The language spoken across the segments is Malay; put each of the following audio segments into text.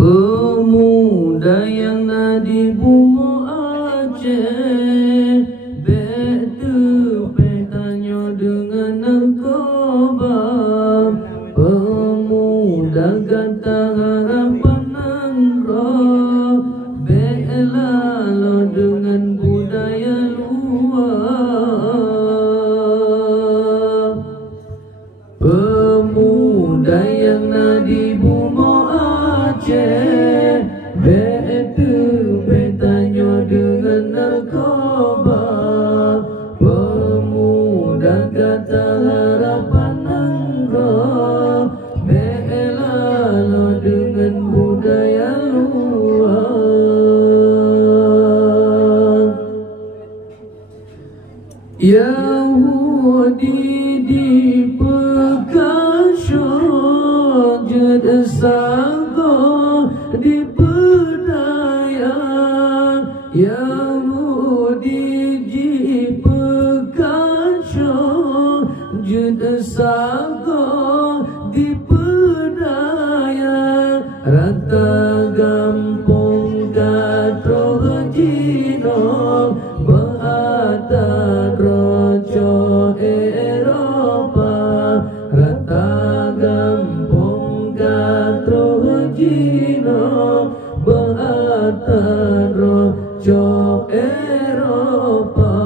Pemuda yang nadi bungo Aceh, betu petanya dengan narkoba. Pemuda kata harapan nangro, bela lo dengan budaya luar. Pemuda yang nadi bungo Aceh, betu petanya dengan narkoba. Pemuda kata harapan nangro, bela lo dengan budaya luar. Yahudi di Pekasyon, Jedesago di Pedaya. Yahudi di Pekasyon, Jedesago di Pedaya. Rata gampung katro jino, bahata rojo Eropa. Rata gampung katro jino, bahata rojo Eropa.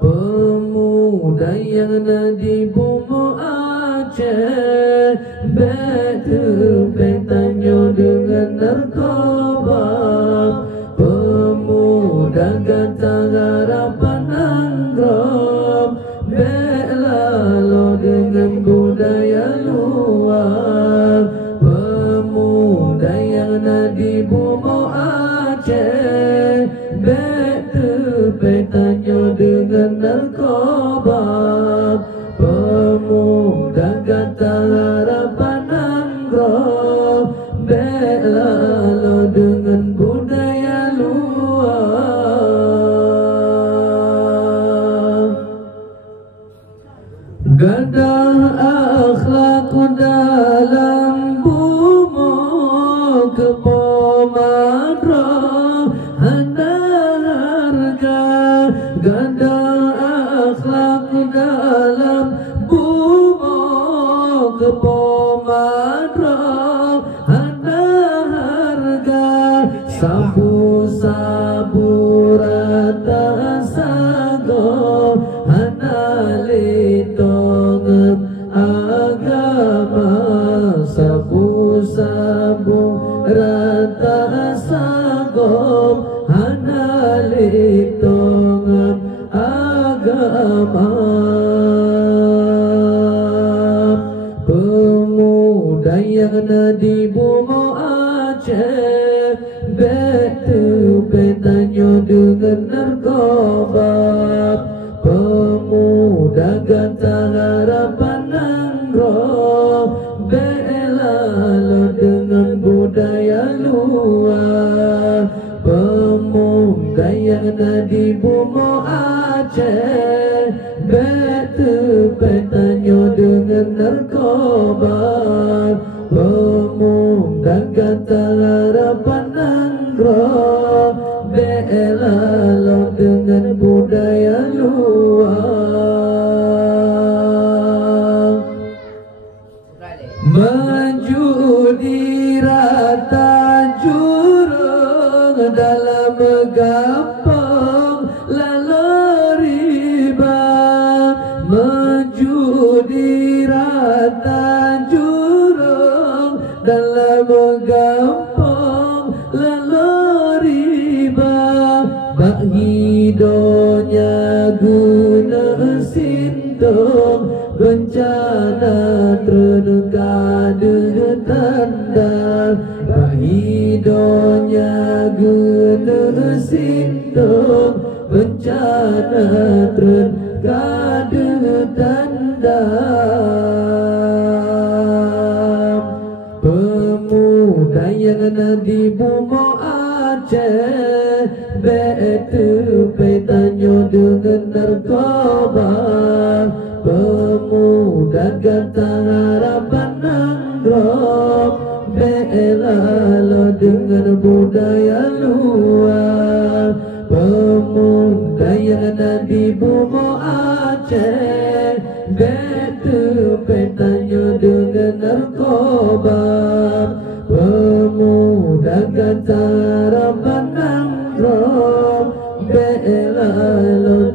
Pemuda yang nadi bungo Aceh, betu petanya dengan narkoba. Pemuda kata harapan nangro, bela lo dengan budaya luar. Pemuda yang nadi bungo Aceh, betu petanya dengan narkoba. Pemuda kata harapan nangro, bela lo dengan budaya luar. Gadah akhlak dalam bumo, kepomadro handa harga. Gadah akhlak dalam bumo, kepomadro handa harga. Sabu-sabu rata sago, hana litongan agama. Sabu-sabu rata sago, hana litongan agama. Pemuda yang nadi bungo Aceh, betu petanya dengan narkoba. Pemuda kata harapan nangro, bela lo dengan budaya luar. Pemuda yang nadi bungo Aceh, betu petanya dengan narkoba. Pemuda kata harapan nangro, bela lo dengan budaya luar. Maju di rata jurang, dalam gampang lalu riba. Maju di rata jurang, dalam gampang lalu riba. Bak hidonya guna sintong, bencana terkada tanda. Bak hidonya guna sintong, bencana terkada tanda. Pemuda yang nadi bungo Aceh, betu petanya dengan narkoba. Pemuda kata harapan nanggrok bela lo dengan budaya luar. Pemuda yang ada di bumi Aceh betu petanya dengan narkoba. Pemuda kata harapan nanggrok bela lo